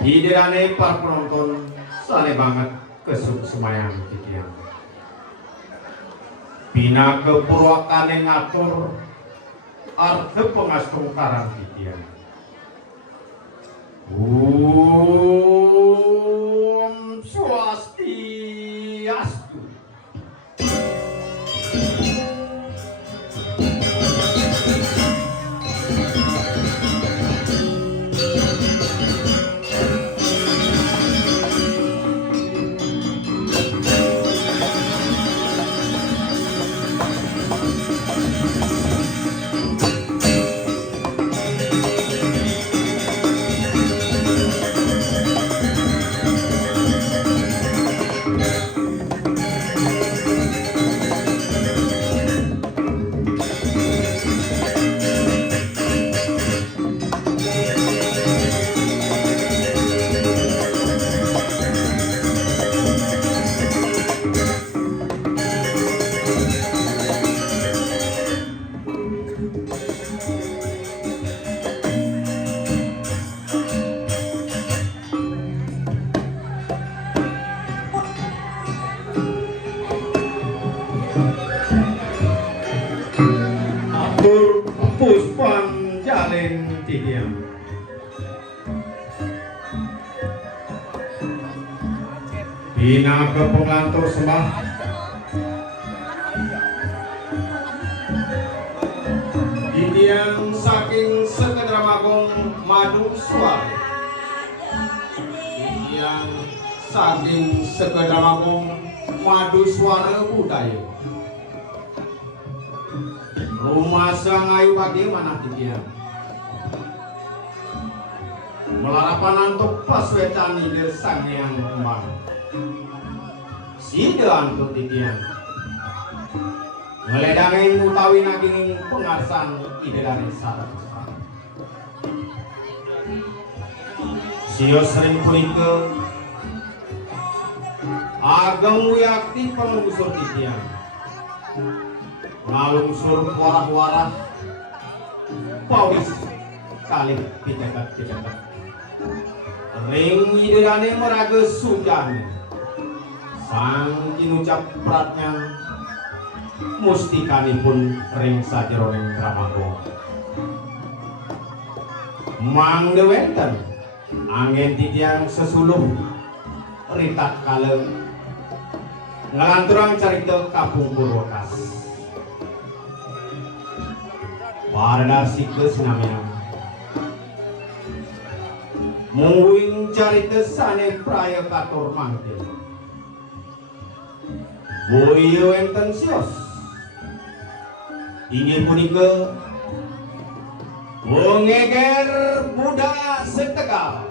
Hidirane para penonton sane banget kesuk semayang titiang. Bina kepurwakane ngatur arti pengastung karang titiang. Om Swastiastu. Puspang jalin titiang. Bina kepengantur sembah titiang saking Sekedramagung Madu Suara. Titiang saking Sekedramagung Madu Suara Budaya. Rumah sangayu bagaimana titiang? Melarapan antuk paswetan ide sang yang kembang. Sida antuk titiang. Meledangin utawi naging pengarsan ide dari sarang. Sio sering punika ageng wiyakti pengusur titiang. Ngalungsur warah-warah pawis kali pitekat-pitekat ring idirane meraga sujani sang kinucap pratnya mustikanipun ring sajeroning Ramago mangde wenten angin titiang sesuluh ritak kalem ngalanturang carita Kapung Purwakas. Parda siklus namanya mungguing carita sane praya katur mangke boyo enten sios inggih punika ngeger budak setegal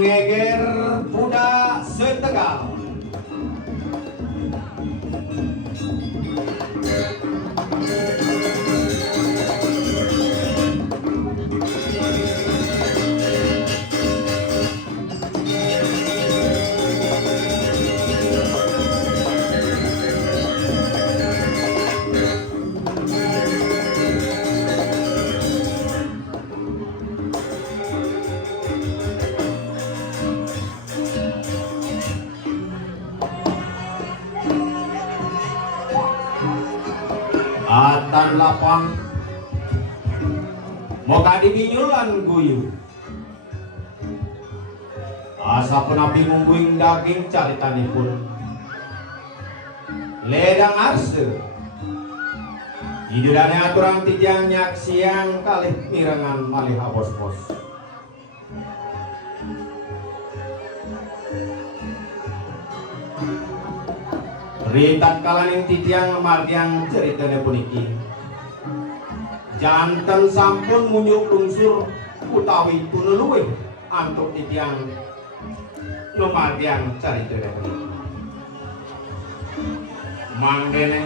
ngeger budak setegal. Atan lapang moga dibinyulan guyu asa penapi mungguing daging caritanipun ledang arse idurane aturang titiang nyak siang kalih mirengan malih abos-bos ritat kalaning titiang mardiang ceritane puniki janten sampun munyuk lungsur utawi tunuluwih antuk titiang lumardiang ceritane puniki mangdene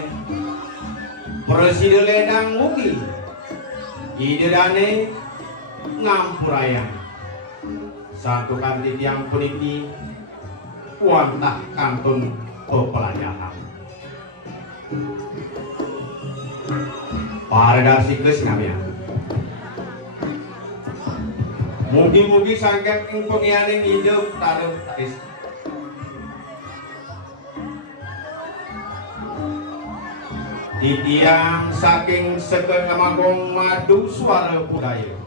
presiden ledang mugi idedane ngampurayang santukan titiang puniki wantah kantun pelajaran Parda siklus namanya Mugi-mugi sangket ing pengianing hidup taruh taris. Titiang saking Segen Ngamangkong Madu Suara Budaya.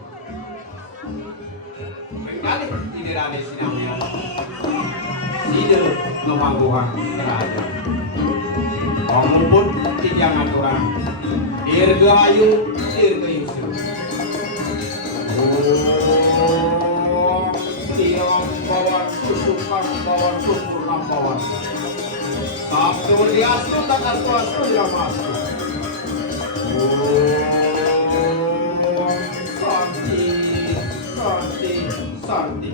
Bengkali tindirane sinamnya. Sido Ngamangkuhan kerajaan. Pangupun titiang aturan. Dirgahayu, dirgayu siru. Tiang bawan kusukan bawan sempurna bawan. Sabtu diasu tak asu yang masuk. Santi, santi, santi.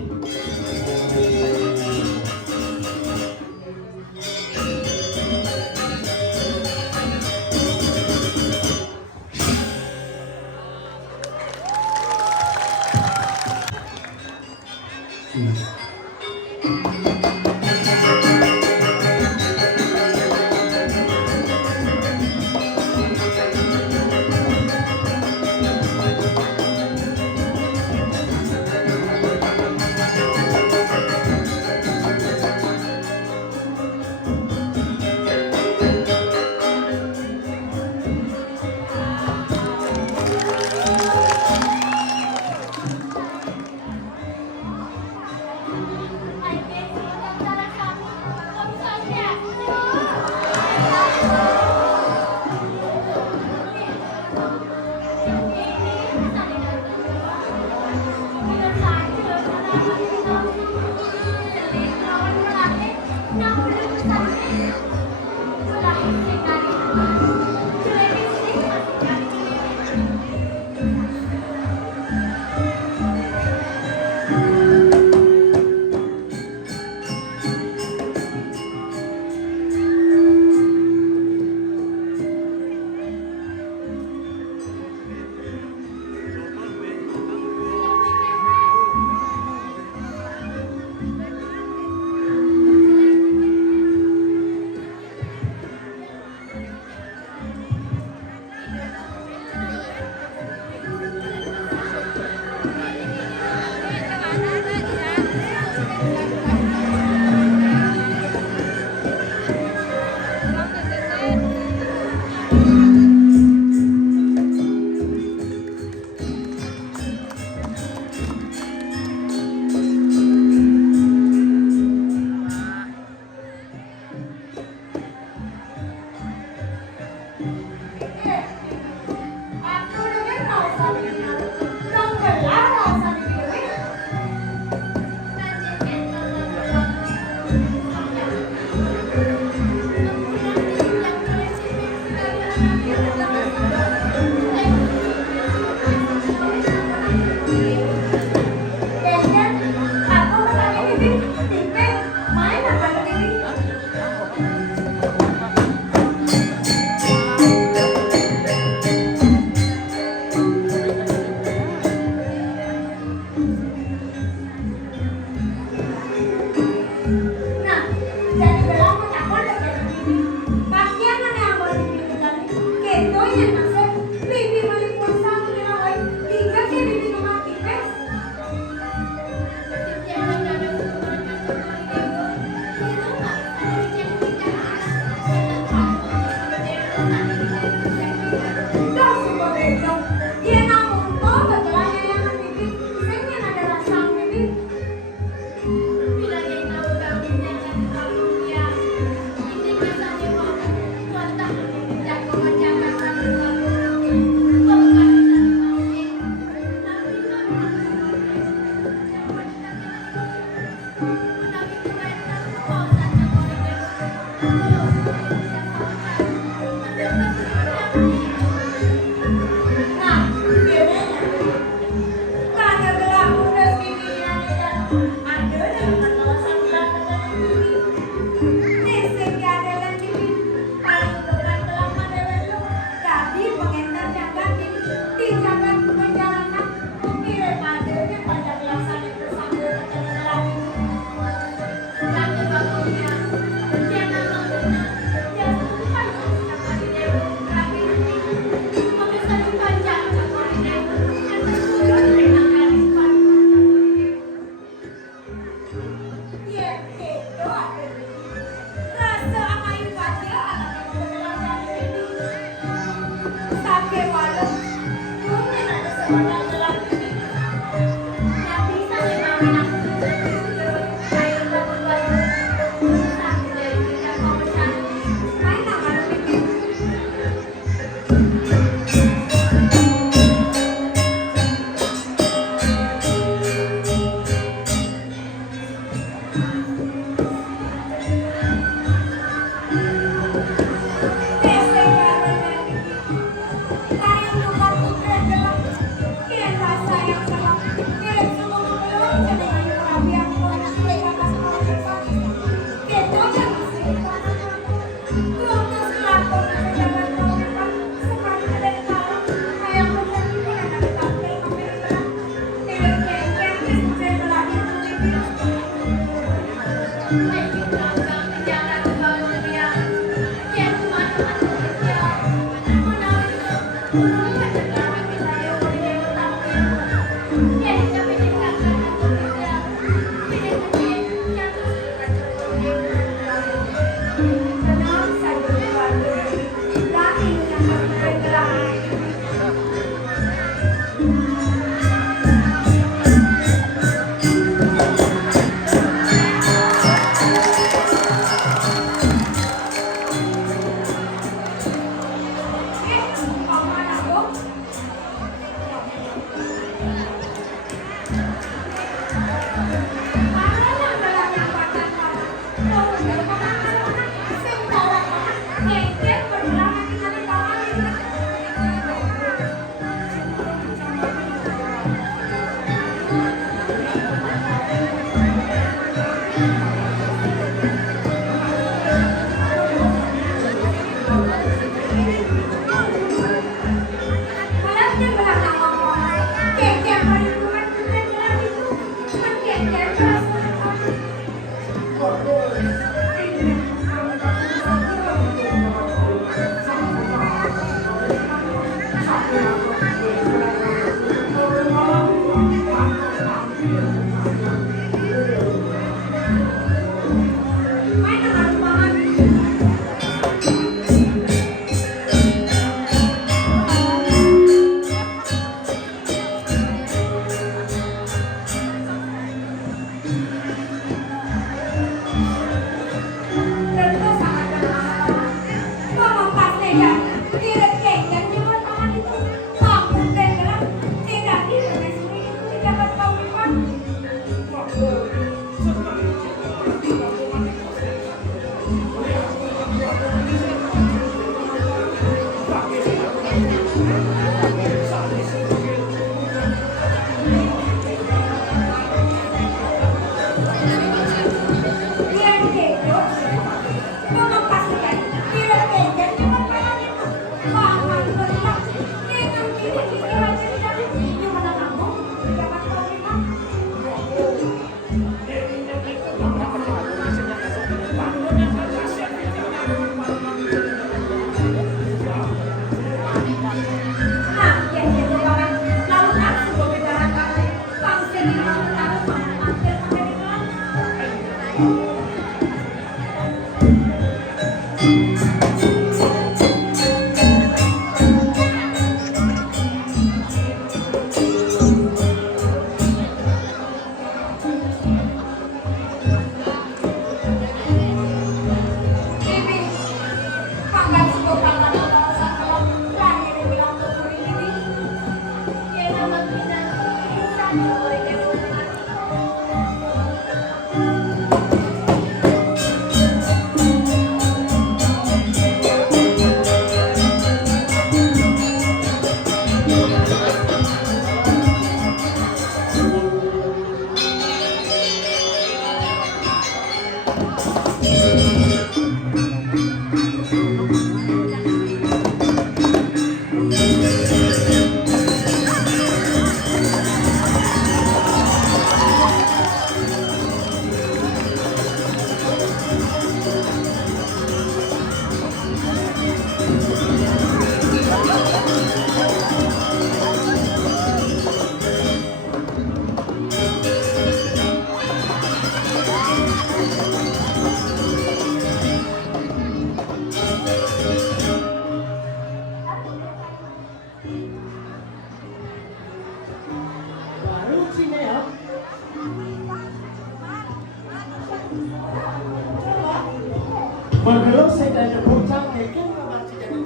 Bergeluk saya tanya bocah keken kabar jadi.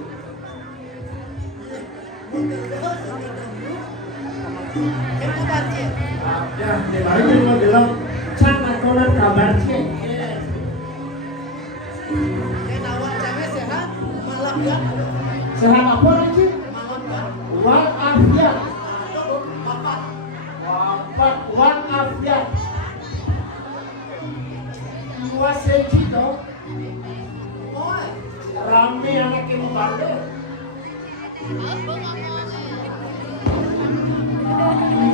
Ya, dia mau bilang cana konan kabar cek. Sehat apa lagi? Walafiat. Walafiat. Dua senti toh. Rame anak yang membalik.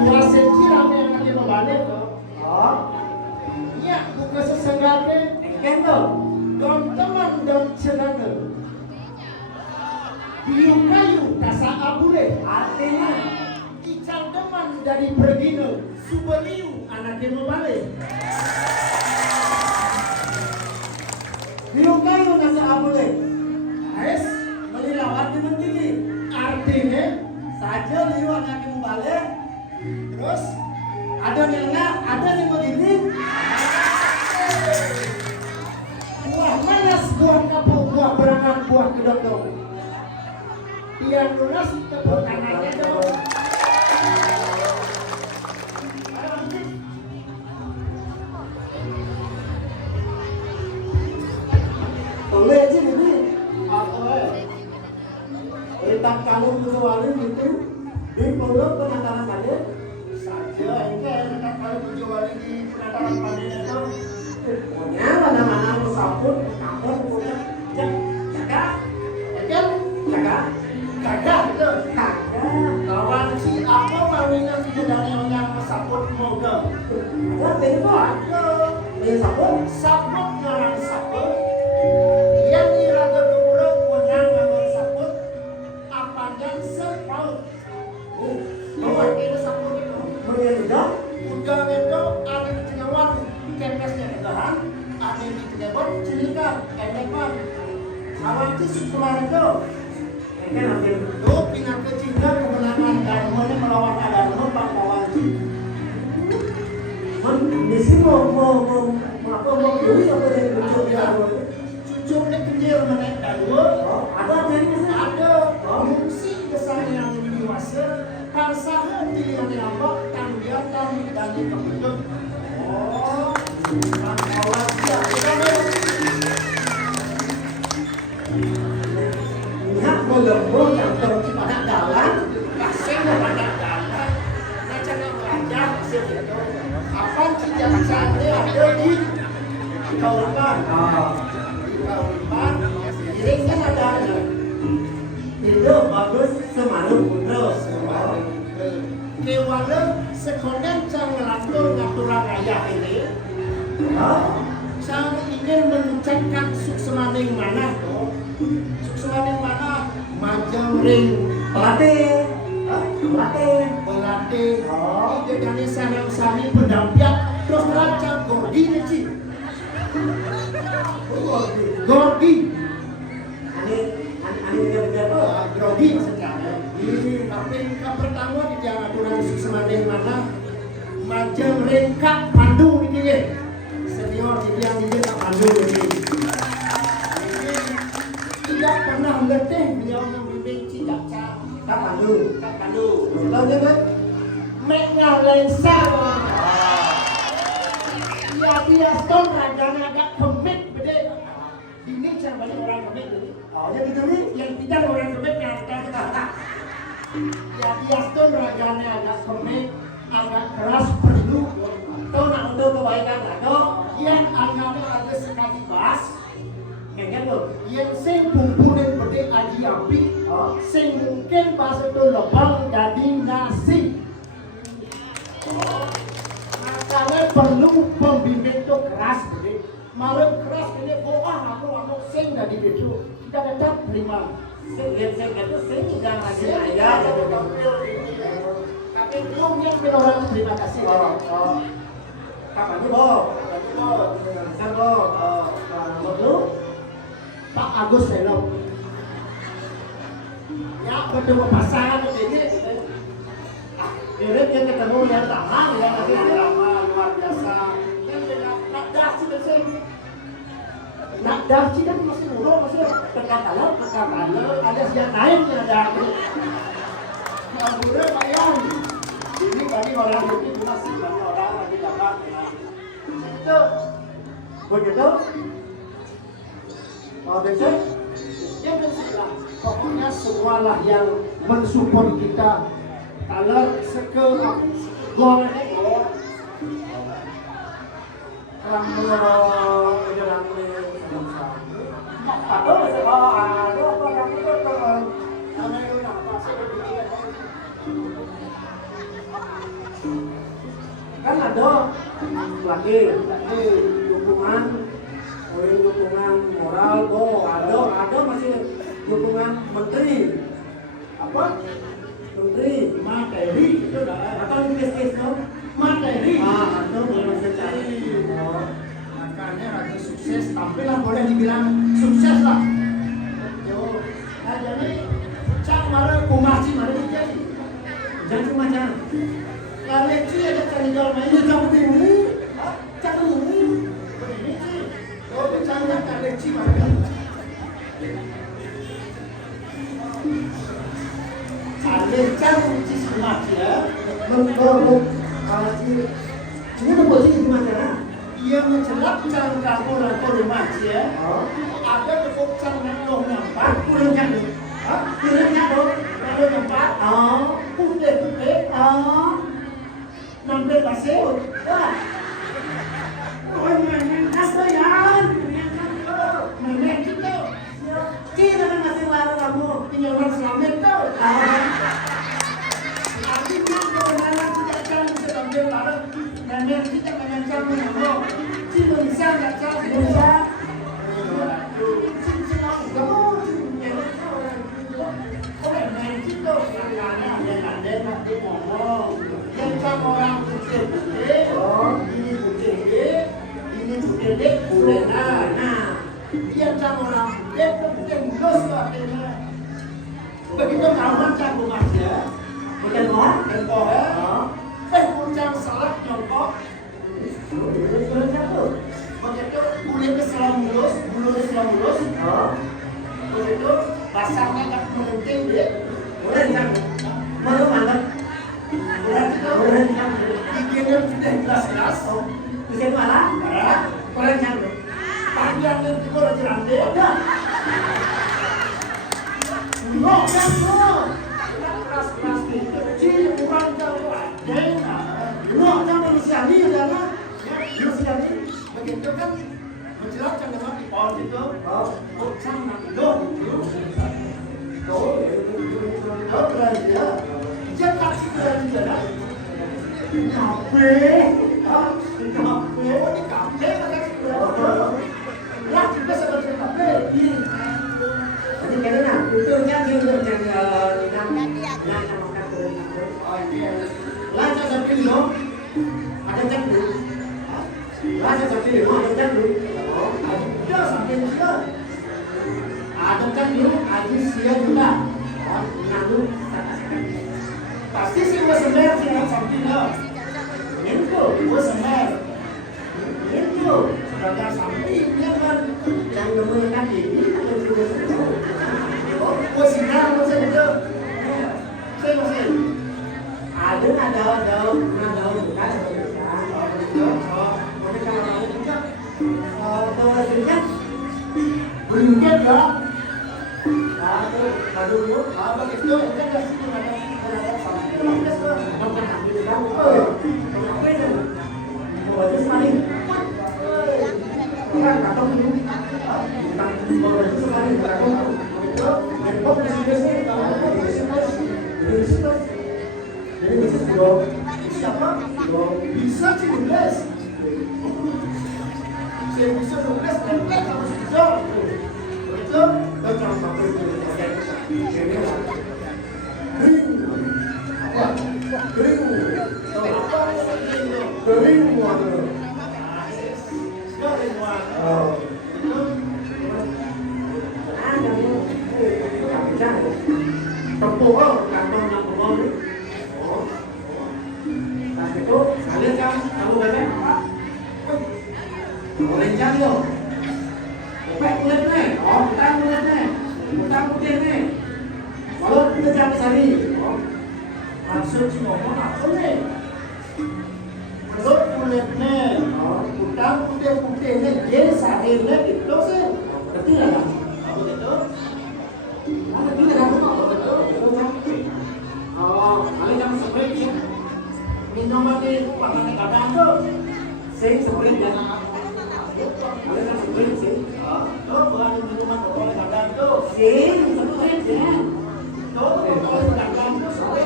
Dua senti rame anak yang membalik toh. Oh, iya bukan sesenggarnya. Kendall, don teman don celana. Biu kayu kasa abule. Artinya ical teman dari pergino. Subeliu anak yang membalik. Biu kayu kasa abule. Ais, melilawat di mentini. Artinya, saja liu anak yang membalik. Terus, ada nilainya, ada yang begini. Buah manas, buah kapuk, buah berangan, buah kedok-dok. Yang lunas, tepuk tangannya dong. Boleh aja ini. Perintah kamu berwali itu di pondok penataran kalian saja ini perintah kamu berwali di penataran kalian itu pokoknya mana-mana musafir kamu pokoknya jaga itu jaga kawan si apa maunya tidak dari yang musafir modal ada beda ada musafir sabut dengan sabut yang iraga keburuk menang dengan sabut apanjang sepaut bahwa ini sabut itu mengendak udang itu ada di tengah waktu kepesnya negahan ada di tengah waktu cilikan endekan awal itu kemarin itu kan hampir itu pindah ke Cina kemenangan Darmonya melawan Darmo Pak Kawanci di sini mau beli apa yang muncul di Darmo cucuknya kecil menaik Darmo ada ini ada fungsi besar yang dewasa pasangan pilihan yang apa tanggian dan kebetulan Pak Kawanci Lembut yang terus pada jalan, kasih pada jalan, macam raja hasil itu. Apa tidak santai ada di kaulipan, iringnya ada. Itu bagus semalu terus. Kewala sekolah cang ngatur ngaturan ayah ini. Cang ingin mengucapkan suksemaning mana? Suksemaning mana? Macam ring pelatih, ide dari sarang-sarang pendamping terus rancang Gordi neci, Gordi, Gordi secara ini ringkap pertama di jalan aturan suksemaning mana macam ringkap pandu ini senior yang dia pandu ini. Tidak pernah letih beliau membimbing cicak tak pandu. Tahu kan? Mengalah lengser. Ya biasa raganya agak kemit bede. Ini cara balik orang kemit ini. Oh yang itu nih yang tidak orang kemit yang kita. Ya biasa raganya agak kemit, agak keras perlu. Tahu nak untuk kebaikan atau yang agaknya ada sekali bas. Kan tu, yang sing bumbunin bede aji api, sing mungkin bahasa tu lebang daging nasi. Makanya perlu pembimbing tu keras bede. Malam keras ini aku sing dari begitu. Kita tetap terima. Sing itu sing jangan lagi ayah. Tapi belum yang orang terima kasih. Kapan tu betul. Pak Agus Seno ya bertemu pasangan begini yang ketemu yang lama yang lagi lama luar biasa yang nak darci bersih nak darci kan masih murah masih perkatalan ada siang naiknya ada murah bayang ini kami orang itu masih banyak orang lagi dapat itu begitu. Besok, ya besoklah. Pokoknya semualah yang mensupport kita. Kalau goreng kan ada lagi dukungan moral, ada masih dukungan menteri apa? Menteri materi itu atau kes materi atau materi. Makanya ada sukses, tampillah boleh dibilang sukses lah. Jadi cak mara kumasi mara jadi jangan macam kalau itu ada cari main jauh ini cak ini oh bercanda ada cima ada cang cismat ya memborong ini membuat ini gimana ia mencelapkan orang rumah ya ada kefoksan yang nampak kurangnya kalau nampak putih nampak pasir main kasar ya main kita kita kan masih larang kamu tinggal orang selamat tau artinya kebenaran tidak akan bisa ambil larang main kita mengancam kamu cuma bisa nggak bisa main kita makanya ada nanti ngomong yang sama orang putih-putih ini putih kulena nah dia sama orang putih mulus katanya begitu kawan campur aja bukan mohon kucang salak nyongkok begitu kulitnya selalu mulus bulunya selalu mulus begitu basahnya tak menenting dia boleh dicampur mau mantap boleh dicampur ikannya sudah jelas-jelas bisa malah boleh dicampur panjangnya juga udah jerantai udah jangan keras-keras gitu kecil bukan jauh aja jangan manusia ini udah manusia ini begitu kan menjelaskan dengan di pohon itu bukan doh berarti ya jangan kasih berarti ya kafe di kafe lah kita seperti kafe jadi karena kulturnya juga Laca sambil lo ada janggut Laca sambil lo ada janggut ada sambil juga ada janggut ada sia juga lalu pasti sih gue semer sih sambil lo itu gue semer itu sebagai sampingnya kan yang nemukan ini gue sinar masih itu saya masih ada ada bukan Beringat ya. Aduh, begitu kan dah sini ada sama. Bisa sih nulis. Saya bisa nulis template harus bisa. Begitu, dan jangan sampai maksud ngomong apa nih? Menurut kulitnya, utang putih-putihnya, dia sahirnya gitu sih. Berarti nggak kan? Begitu? Berarti nggak kan? Begitu? Oh, kalian jangan sebrit sih. Minuman di pantai kadang tuh, sing sebrit ya. Kalian jangan sebrit sih. Tuh bukan minuman pantai kadang tuh, sing sebrit ya. Tuh pantai kadang tuh sebrit.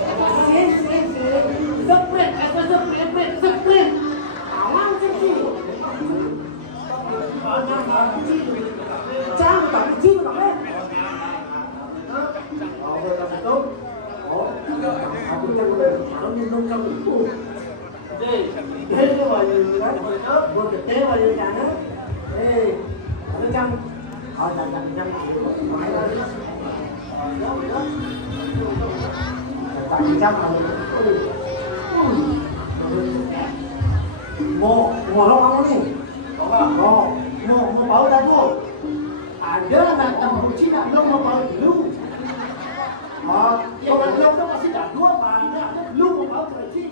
Sepret. Awan sih. Trang tak kecil tak eh. Aku tak boleh. Aku minum kamu itu. Dia wajib kan? Buat dia wajib kan? Aku jam. Oh, jam. Jam aku. Mau lo kamu nih? Mau bau dah tu. Ada datang kucing nak mau bau dulu. Yang belum tu pasti dah dua banyak. Lu mau bau kucing.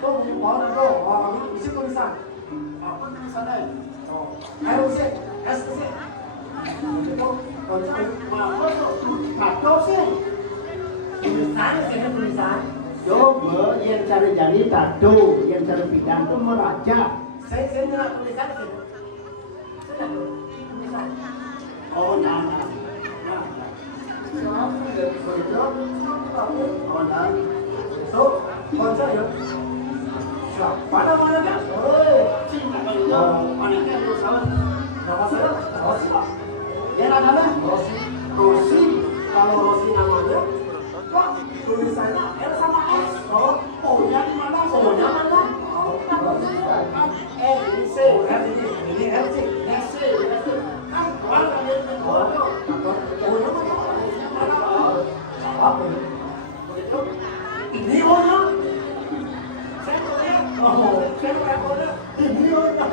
Tu mau dah tu. Mesti tulisan. Apa tulisan dah? Harus sih. Itu mau tu. Kau sih. Tulisan sih tulisan. Coba yang cara jadi tato, yang cara bidang itu meraja. Saya nak tulisan sih. Saya nak tulisan. Oh, nah. So, baca ya. Pada mana kan? Cinta kalau itu, mana kan lu salah. Nama saya Rosi Pak. Dia namanya Rosi. Kalau Rosi namanya, wah tulisannya L sama S. O-nya di mana? O-nya mana? Ini C. Ini L C. S C. Kan mana ada yang O-nya? O-nya mana? Apa ini? Ini O-nya. Saya lihat. Saya lihat O-nya. Ini O-nya.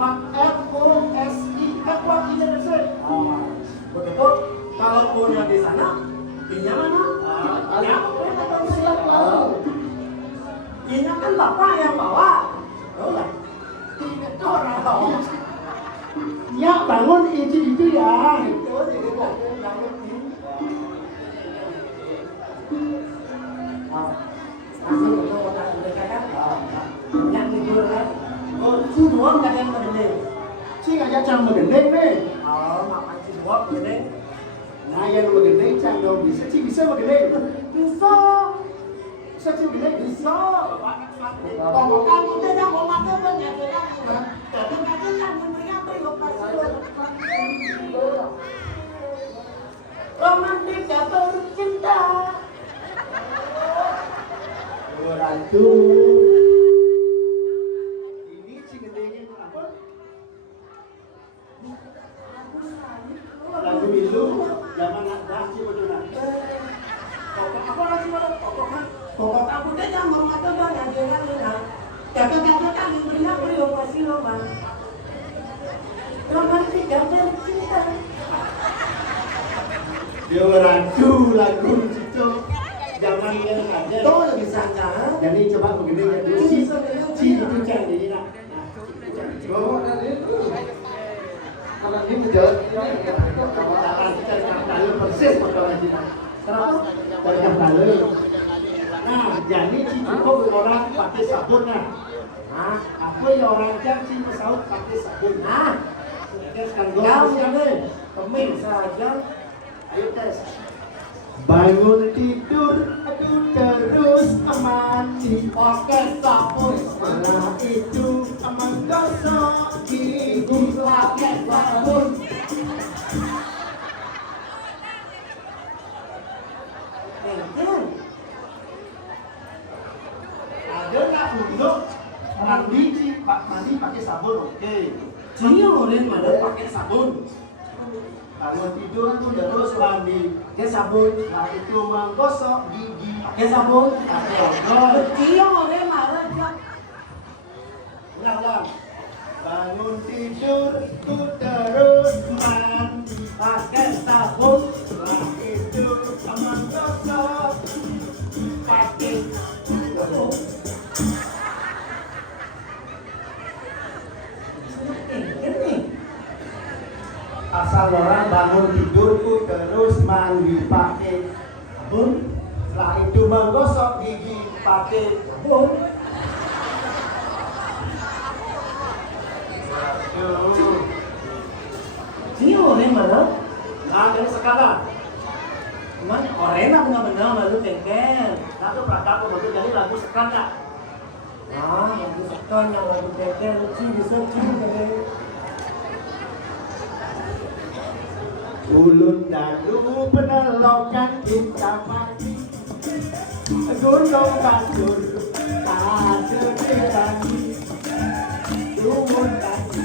F-O-S-I. Kan kuat Indonesia. Begitu. Kalau O-nya di sana, I-nya mana? I-nya I-nya kan bapak yang bawa. Itu orang bawa. Ya bangun itu ya. Itu bangun ini. Masih itu kota mereka kan? Yang itu kan? Oh, semua nggak ada yang bergending. Sih nggak ada yang bergending nih. Makan semua bergending. Nah yang bergending jangan bisa. Sih bisa bergending. Bisa. Bisa sih bergending bisa. Kalau kamu tidak mau makan banyak ya. Tapi nanti yang memberikan lokasi. Romantis jatuh cinta. Ratu. Ini cigendengin apa? Lagu itu zaman nasi betul. Pokok apa nasi betul? Pokok aku deh yang mau makan banyak jalan. Kata-kata kan memberikan lokasi lomang. Romantis jatuh cinta. Dia ratu lagu cinta. Itu bisa kan? Jadi coba begini ya dulu. Si itu jadi nak. Bawa dari itu. Kalau ini menjawab ini Kebenaran kita lalu persis motornya kita. Kenapa? Banyak lalu. Nah, jadi si cukup orang pakai sabun nah. Nah, apa yang orang jangan si pesawat pakai sabun. Nah, sekarang Kau gue jangan kemin saja. ayo tes. Bangun tidur, aduh terus mandi pakai sabun. Setelah itu menggosok gigi pakai sabun. Jangan. Ada nggak untuk mandi mandi pakai sabun? Oke. Dia orang mana? Pakai sabun. Bangun tidur tuh terus mandi pakai sabun. Nah itu menggosok gigi pakai sabun. Pakai odol. Dia orang mana? Ulang. Bangun tidur tuh terus mandi pakai sabun. Nah itu menggosok pakai sabun. Asal orang bangun tidur tuh terus mandi pakai sabun. Setelah itu menggosok gigi pakai sabun. Dia orang mana? Nah dari sekarang, Mana orang nak benar-benar malu bengkel. satu perangkat untuk jadi lagu sekarang. Ah, lagu sekarang yang lagu bengkel lucu bisa jadi. Ulun dalu penelokan kita pagi. Gunung batur, ada di kaki. Ulun kaki,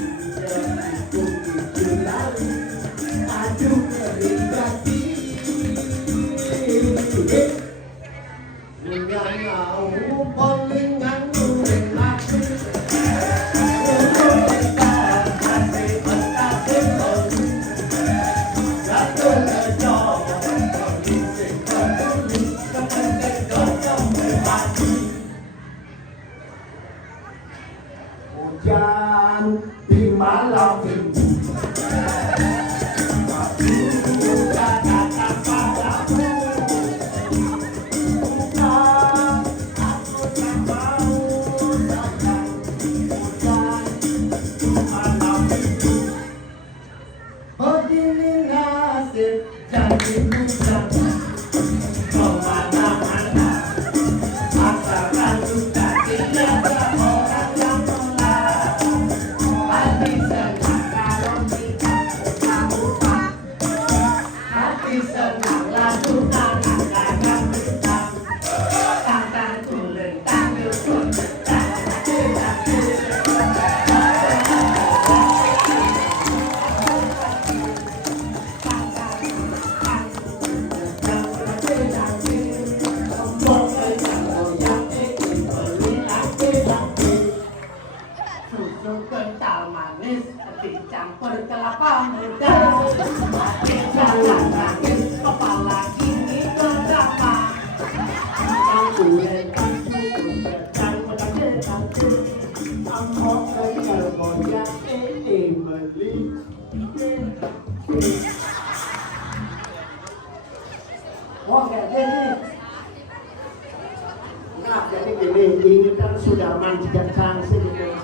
itu lari. Aduh kering kaki. Dengan ngau polingan nuring mati. Ulun kita masih berkati poli. Jatuh ngejok, polisi peduli. Kepenting gocok berbagi. Hujan di malam minggu. Susu kental manis dicampur kelapa muda. Jalan nangis kepala kini berapa? Wah kayak gini. Nah, jadi gini, ini kan sudah manjat sanksi gitu.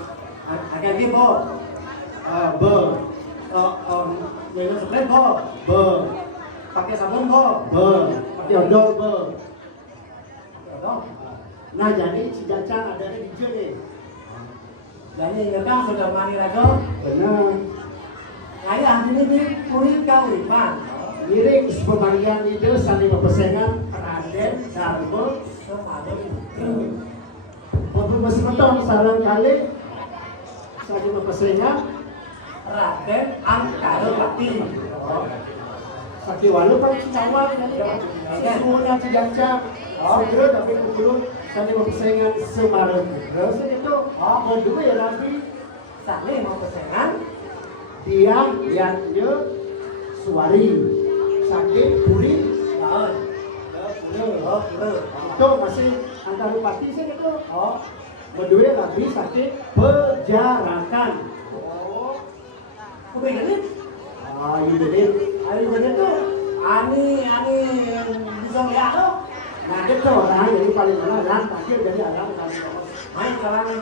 Agak gitu, Bo. Minum spray, Bo. Pakai sabun, Bo. Pakai odol, Dong. Nah, jadi si Jacang ada di hijau nih. Jadi mereka sudah mani rago. Benar. Saya ini di kulit kau lima. Miring pembagian itu saling berpesengan Raden Darbo Sepadan. Waktu masih mentok sarang kali saling berpesengan Raden Angkara Bakti. Sakti walu kan cawan semuanya si Jacang. Segera tapi kubur saling berpesengan Semarang. Terus itu kedua ya Nabi Saling mau pesengan. dia lihatnya Suwari sakit puri Tahun. Oh, itu masih antar bupati sih itu. Oh, berdua lagi sakit pejarakan. Oh, kebetulan Ayo jadi, ayo begitu. Ani bisa lihat tuh. nah itu orang jadi paling mana dan terakhir jadi orang kami. Main caranya.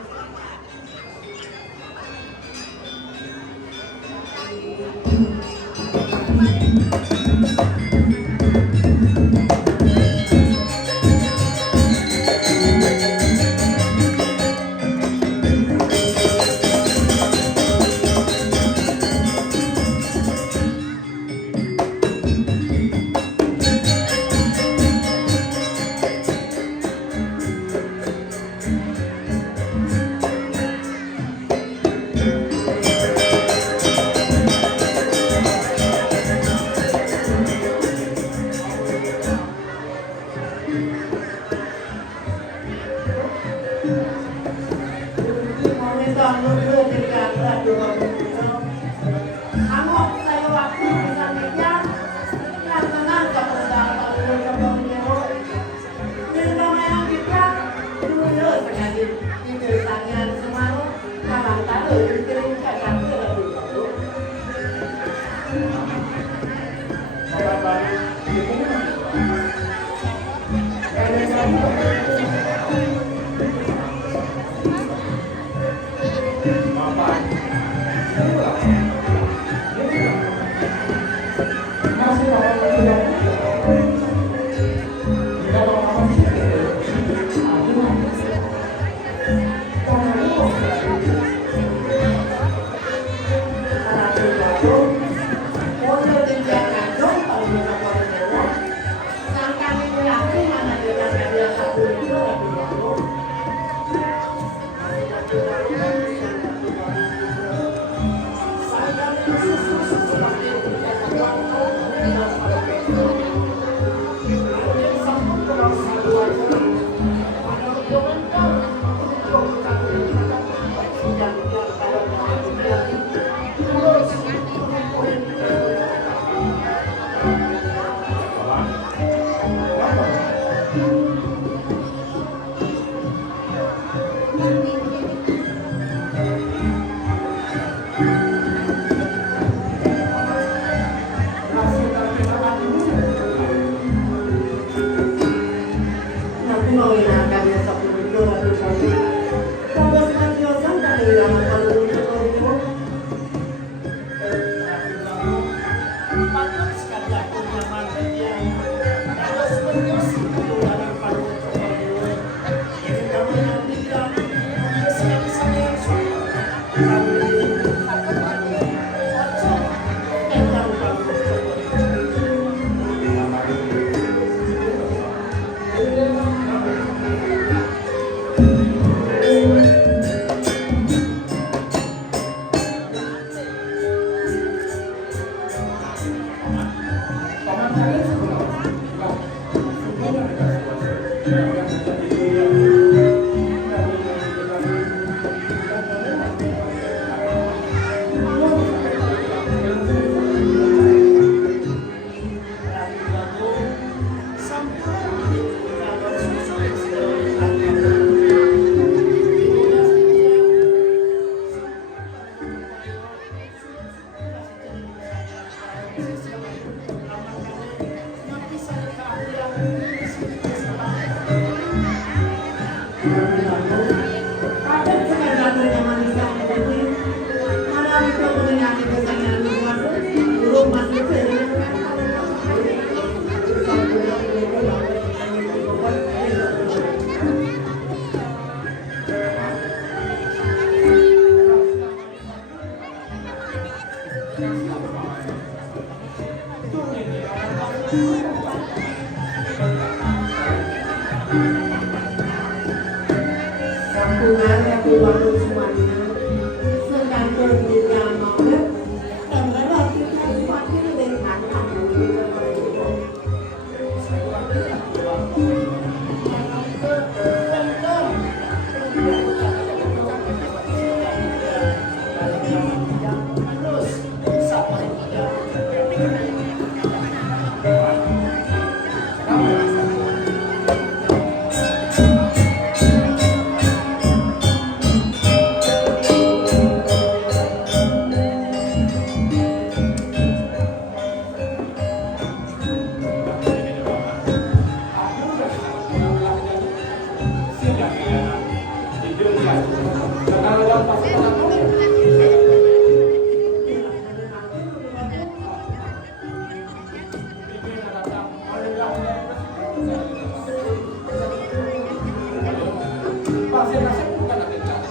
Hasil bukan ada cara.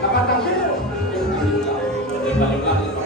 Kapan tahu? Balik lagi.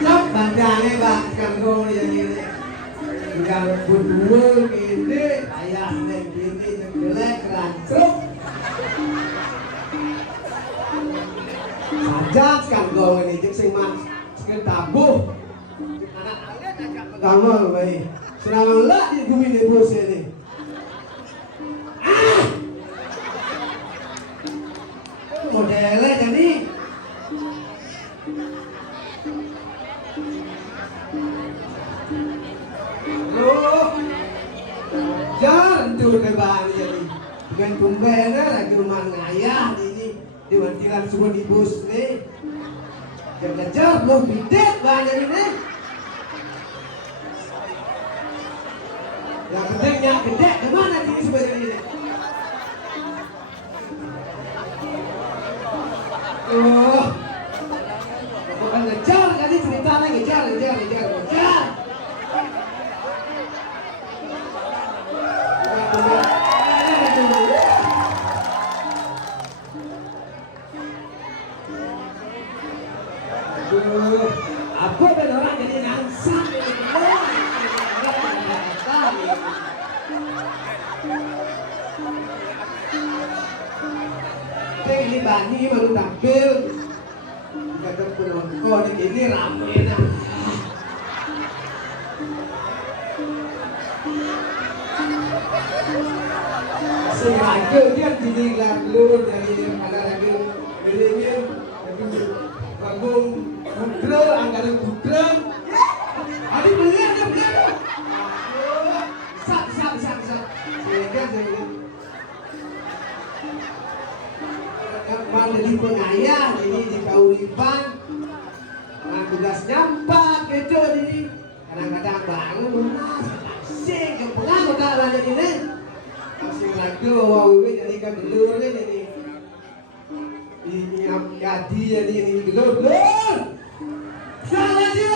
Lóc bàn trà này bạn càng cô này như càng buồn mơ ini ayah dan ini jelek dan seruk sajak càng cô này chứng sinh man cái tabu cảm ơn vậy senang lah di bumi di bos ini modelnya jadi jangan tuh kebahan jadi dengan tumbennya lagi rumah ngayah ini diwakilkan semua di bus nih kejar belum bidet banyak ini yang pentingnya gede kemana ini sebenarnya ini bukan ngejar tadi ceritanya ngejar apa ben orang jadi nangsa ini bani baru tampil kata penonton ini rame nah sengaja dia jadi lagu dari ada lagu milenial lagu putra anggaran putra adik beliau sak Bang jadi pengayah ini di Kauripan tugas nyampak gitu ini kadang-kadang bangun lunas sing ke pengaruh dalam jadi ini masih lagu wawi jadi ke belur ini ini jadi ini belur salah sih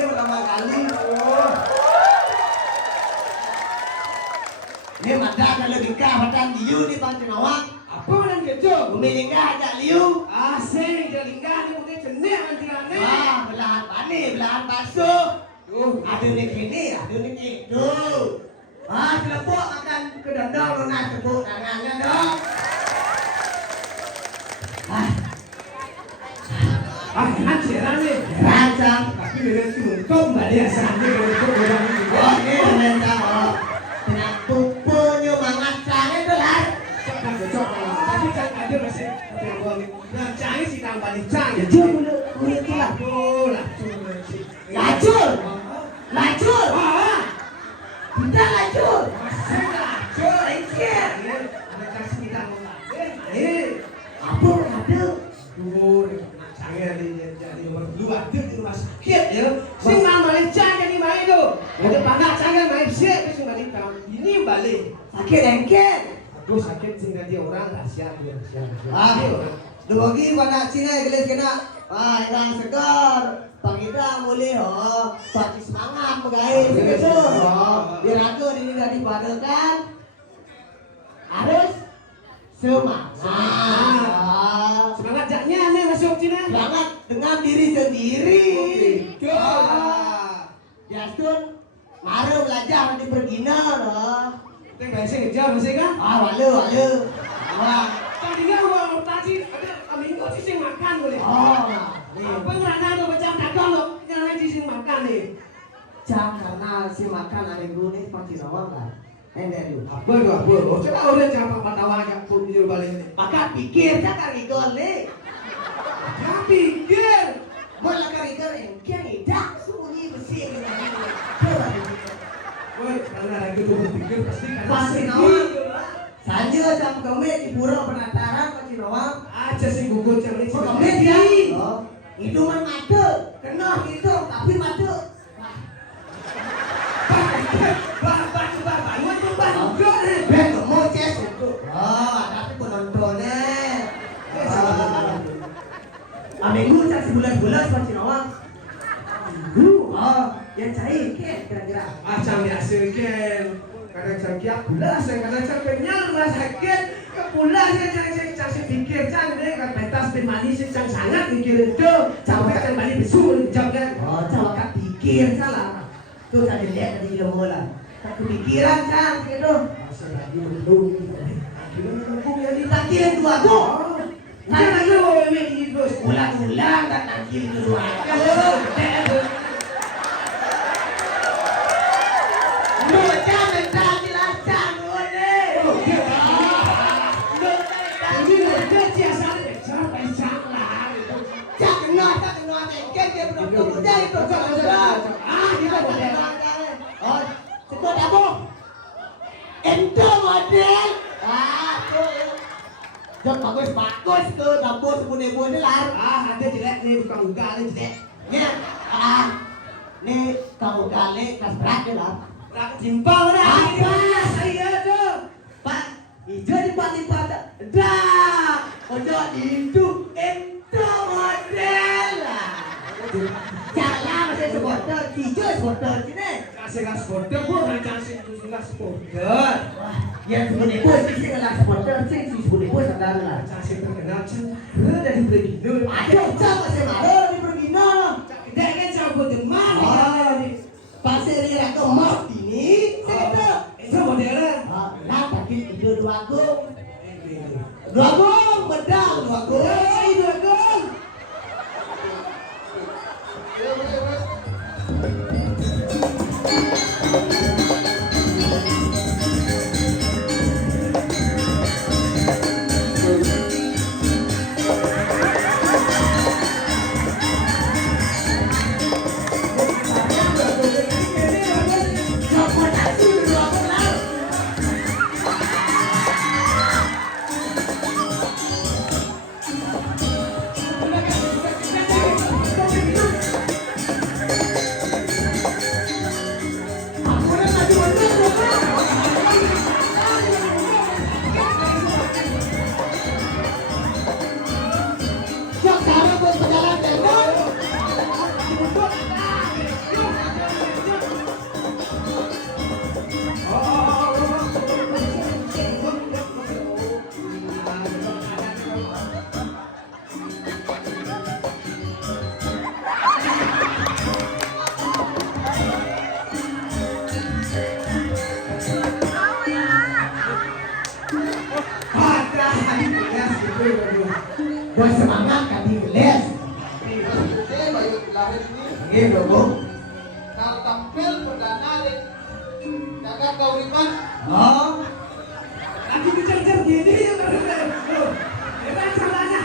pertama kali ini mata lebih kah padang liu di Pantai Nawang apa yang kejo melinggah ada liu asing jelinggah ni mungkin jenek antirane belahan basuh ada ni kini ada ni itu celebok makan kedai dong nona tepuk tangannya dong. Heran nih. Rancang. Tapi dengan tuntung mbak dia santai kalau itu orang itu. Oh ini rancang oh. Dengan pupunya mangat canggih itu lah. Cocok. Tapi kan ada masih yang nah canggih sih tambah di canggih. Lacur mulut itu lah. Lacur. Lacur. Kita lacur. Lacur. Lacur. Ada kasih kita mau Apa ada? jadi nomor 2 di rumah sakit ya. Sing balik jangan di main itu. Ada pangkat jangan main sih sing balik kamu. Ini balik. Sakit engket. Aku sakit sing jadi orang rahasia dia. Dugi pada Cina gelis kena. Yang segar. Pangida boleh pagi semangat pegawai begitu. Biar aku ini daripada kan harus semangat. Semangat jaknya nih masuk Cina. Semangat dengan diri sendiri. Justun mari belajar di pergina loh. Teng bahasa ngejar masih kan? Walu. Tadi kan orang tadi ada minggu sih makan boleh. Apa ngerana lo macam dagang lo, jangan sih makan nih. Karena si makan minggu ini pasti nawang lah. Enggak Apa? Oh, coba orang jangan patawa yang pun dia balik ini. maka pikir kan rigol nih. Ya pikir. Bola karigol engkau tidak sunyi besi dengan ini. Woi, karena lagi tuh berpikir pasti karena Pasti nawang. Saja jam kami di pura penataran pasti nawang. aja sih gugur jangan itu. Kami ya. Itu mah mata, kena itu tapi mata. Tapi penontonnya. Minggu cak sebulan-bulan pasti nawang. Yang cari kira-kira. Macam biasa kan. Kadang-kadang kia pulas, kadang-kadang kenyal rumah sakit, kepulas ya jangan pikir jangan deh kan pentas manis yang sangat pikir itu sampai kan balik besul jam kan. Coba kak pikir salah. Tuh tadi lihat tadi ilmu lah. Tak kepikiran kan gitu. Masa lagi belum. Yang ditakirin dua tuh. Jangan lu mau ini terus. Ulang-ulang tak takirin dua. Bagus ke dapur sepuluh ini lah. Ada jelek nih tukang buka nih jelek. Ya, nih kamu kali kas berat ya lah. Tak timpal dah. Apa? Saya tuh. Pak, hijau lipat-lipat dah. Ojo itu model lah. Jalan masih supporter, hijau supporter sini. Kasih gas border pun kasih itu gas border. Yang sepuluh ibu sih kalau supporter sih sepuluh ibu sadar lah. Kasih terkenal cen. Dari Begino. Ada coba sih malah di Bergino. Dia kan campur demam. Pasir yang ke mart ini, saya Itu modelnya. nah tapi itu dua gong, bedang dua gong. Dua gol. semangat kami les. Ini bayu lahir ini. Nggih, Bro. Kalau tampil perdana di jaga kauripan. Oh. Lagi kejar-kejar gini ya, Bro. Emang salahnya.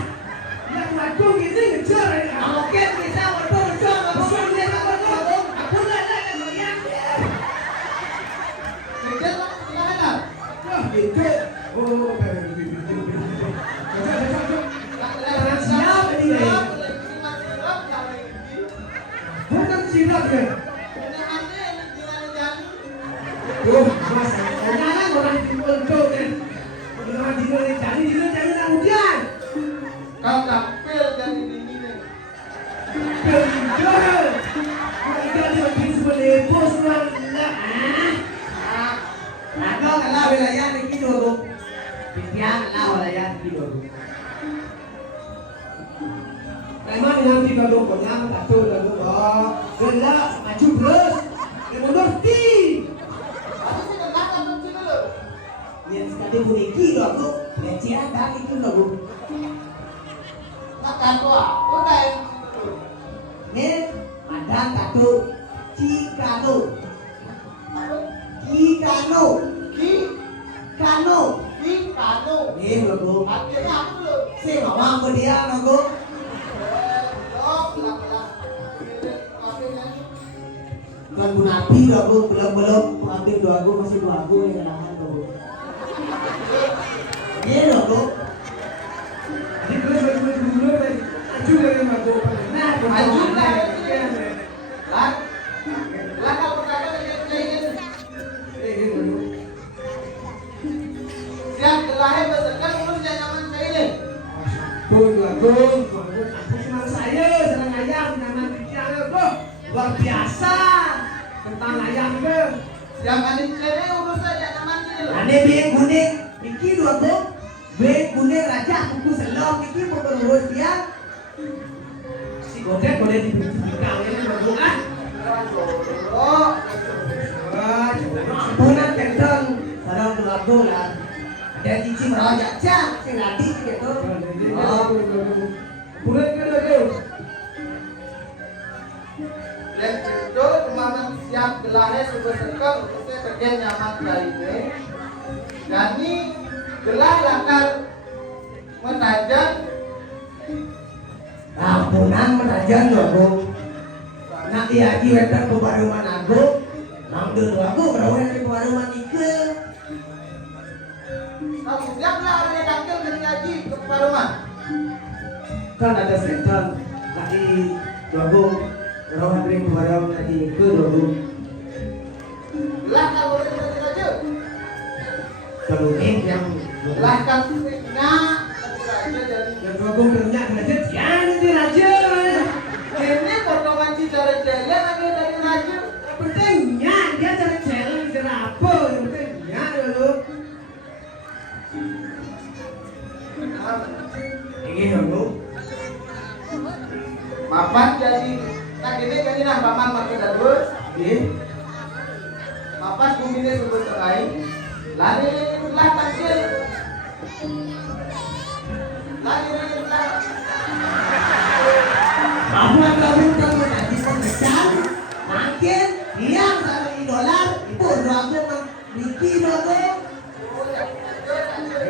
Yang lagu gini ngejar ya. Oke, bisa betul-betul. Betul dia betul. Aku enggak ada yang goyang dia. Kerja lah, silakan. Wah, gitu. Oh, siap ini. Bukan silat ya. Oh, mas, jangan orang diuntung kan. Orang jadi kemudian. Kau tampil dari dingin. Betul. Mereka lebih seperti bos lah. Nah, kau kalah wilayah ni gitu tu. Pikiran lah wilayah gitu tu. Memang dengan tiga dua orang satu lalu gelap maju terus. Kemudian yang sekali boleh kira tu, pelecehan kali tu lagu. Makan tua, udah. Ni ada satu Cikano. Ki, Kano. ki kanu. Ni lagu. Artinya apa dulu? Saya mama berdia lagu. Tuan Gunapi lagu belum pengambil lagu masih lagu yang lahan lagu. Ni lagu. Ini belum aju dari lagu. Nah, Aju lah. Lah kalau berkata dengan siap lahir besarkan urus yang nyaman saya ini. Gung, senang saya, senang ayam, senang pikiran itu luar biasa tentang ayam itu. Siap kali cewek urus saja nyaman ini loh. Ane biang kuning, iki dua tu, biang kuning raja kuku selong, iki berurus dia. Si godek boleh diberikan ini berbuat. Oh, Punan kentang, sarang dua bulan. Ada cici merajak cak, si nadi gitu. Punan kentang. dan itu kemarin siap gelahnya sudah serkap untuk saya kerja nyaman kali ini. Dan ini gelah lakar menajan. Punan menajan logo. Nak diaji wetan kebaruman aku, nang dulu aku berawan dari kebaruman ike. Kamu siaplah orang yang dakil dan ngaji ke Paruman. Kan ada setan lagi logo berawan dari kebaruman lagi ike logo. Gelah kalau boleh kita aja. Kalau ini yang Gelah kan punya raja jadi. yang logo kerja kerja jangan di raja. Ini potongan cicara jaya lagi dari raja. Pentingnya dia cari jalan kenapa? Yang pentingnya dulu. Ini logo. Papan jadi. Nah gini kan ini nah paman makin dulu. Ini. Papan bumi ini sebut terkait. Lari lah takil. Lari lah. Bahwa kamu nanti pengejar, makin diam sama dolar, itu doaku memiliki doaku.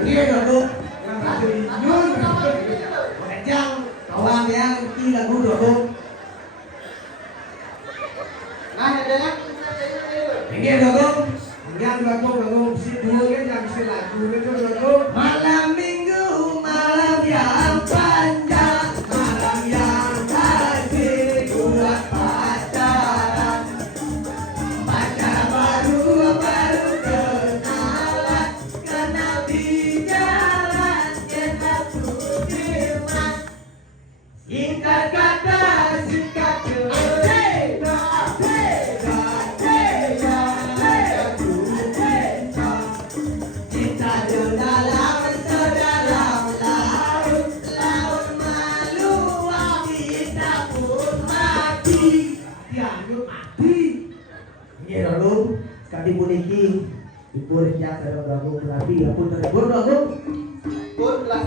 Ini doaku yang satu inyun, pengejar kawan yang memiliki lagu doaku. Nah adanya. Ini doaku, yang doaku si dua kan yang si lagu itu doaku. Malam minggu, malam yang panjang, malam yang asik buat pacaran. Pacar baru kenalan, kenal di jalan, kenal Sudirman. Singkat kata, singkat cerita, cinta dalam sedalam laut, laut meluap, kita pun mati. Dianggap mati. Ini lalu sekali puniki, ibu rencana dalam lagu terapi, apun terhibur lagu. Pun kelas